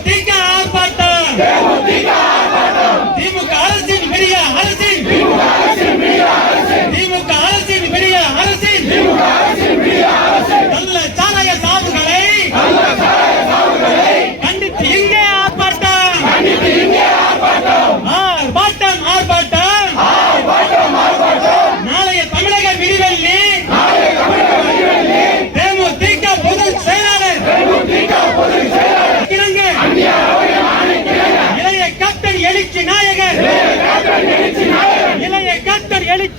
política.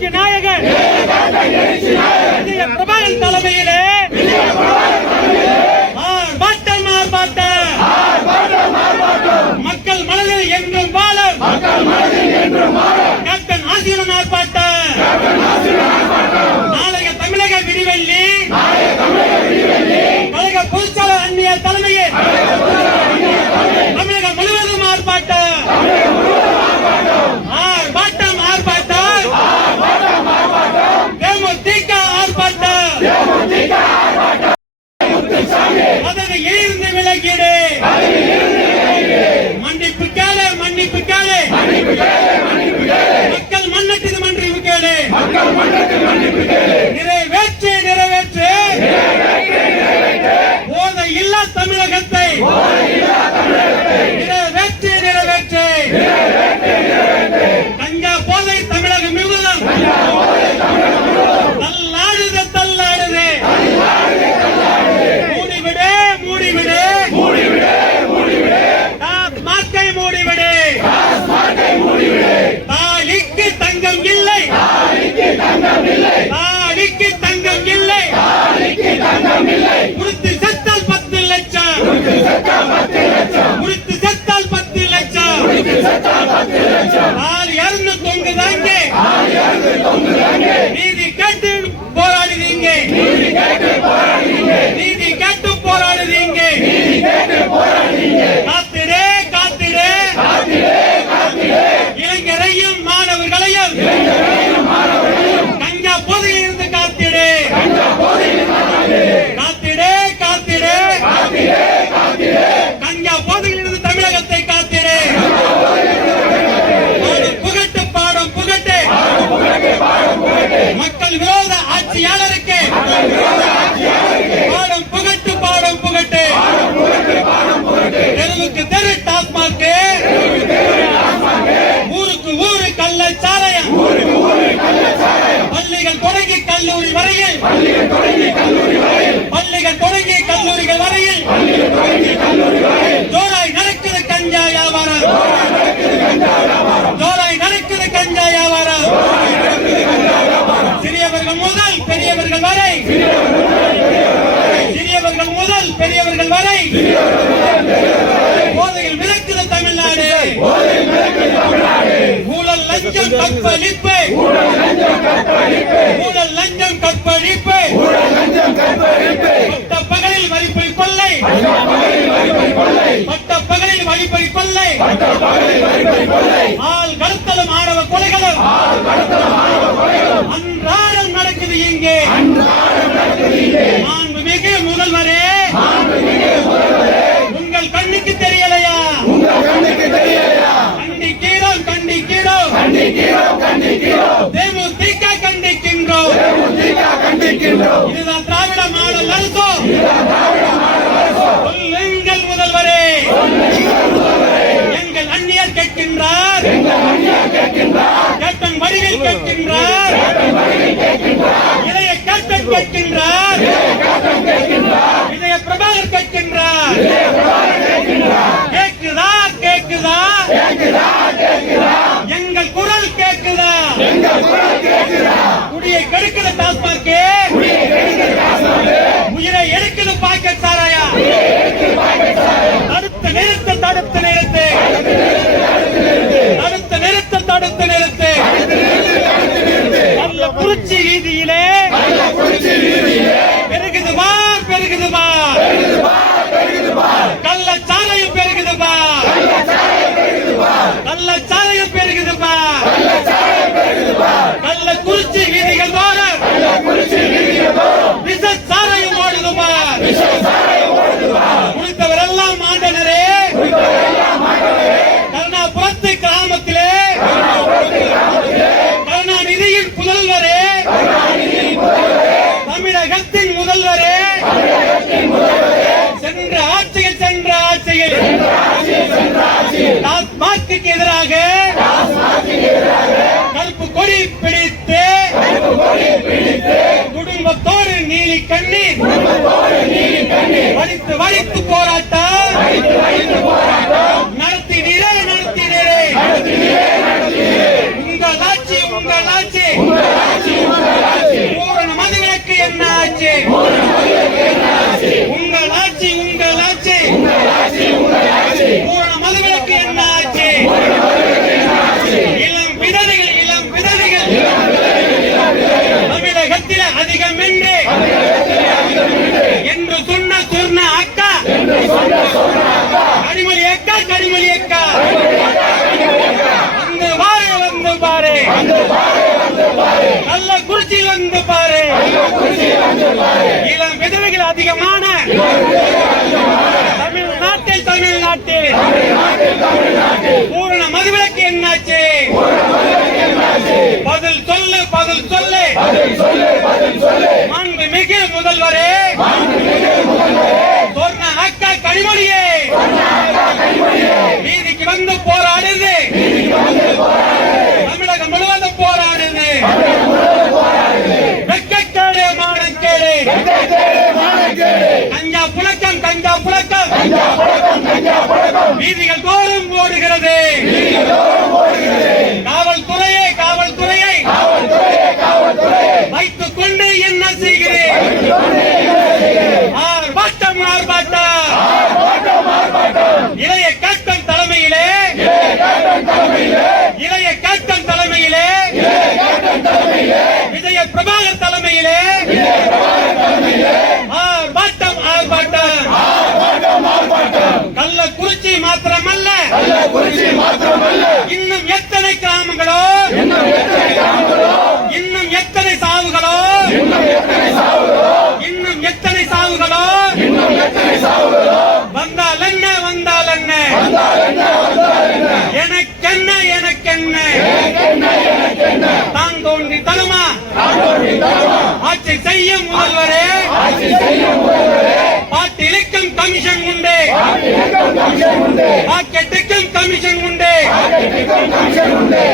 எழுச்சி நாயகர் விஜய பிரபாகரன் தலைமையிலே. என்றும் வாழும் மக்கள் மனதில் என்றும் வாழும். நிறைவேற்று ஊழல் லஞ்சம் கற்பழிப்பு. ஊழல் லஞ்சம் கற்பழிப்பு. பட்ட பகலில் வரிப்பை கொள்ளை. பட்ட பகலில் வரிப்பை கொள்ளை. ஆள் கடத்தலும் ஆணவ கொலைகளும். அன்றாடம் நடக்குது இங்கே. மாண்புமிகு முதல்வரே. இதுதான் திராவிட மாடல் அரசோ. சொல்லுங்கள் முதல்வரே. எங்கள் அந்நியர் கேட்கின்றார். கேட்டன் வடிவில் கேட்கின்றார். இளைய கேட்டன் கேட்கின்றார். இளைய பிரபாகர் கேட்கின்றார். கேக்குதா கேக்குதா எங்கள் குரல் கேக்குதா குடியை கெடுக்குது டாஸ்மார்க்கு ஆட்சியில் டாஸ்மார்க்குக்கு எதிராக கருப்பு கொடி பிடித்து குடும்பத்தோடு நீலி கண்ணீர் வலித்து வலித்து போராட்டம் அதிகமான தமிழ்நாட்டில் தமிழ்நாட்டில் பூரண மதுவிலக்கு என்னாச்சு? பதில் சொல்லு பதில் சொல்லு. மாண்பு மிகு முதல்வரே வீதிகள் தோறும் ஓடுகிறது. ஆட்சி செய்யும் முதல்வரே. பாட்டிலுக்கும் கமிஷன் உண்டு. பாக்கெட்டுக்கும் கமிஷன் உண்டு.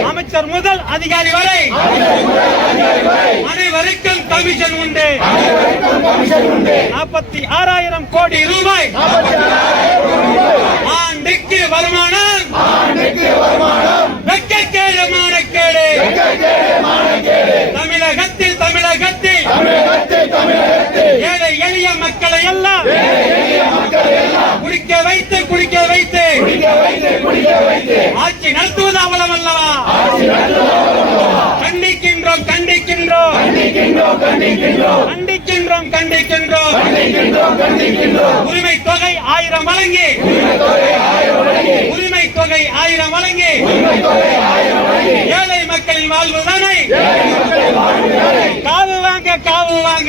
அமைச்சர் முதல் அதிகாரி வரை. அனைவருக்கும் கமிஷன் உண்டு. நாற்பத்தி ஆறாயிரம் கோடி ரூபாய். ஏழை எளிய மக்களை எல்லாம் குடிக்க வைத்து குடிக்க வைத்து. ஆட்சி நடத்துவது அவலம் அல்லவா கண்டிக்கின்றோம் கண்டிக்கின்றோம். கண்டிக்கின்றோம் கண்டிக்கின்றோம். உரிமை தொகை ஆயிரம் வழங்கி. உரிமை தொகை ஆயிரம் வழங்கி. ஏழை மக்களின் வாழ்வுதானை காவு வாங்க காவு வாங்க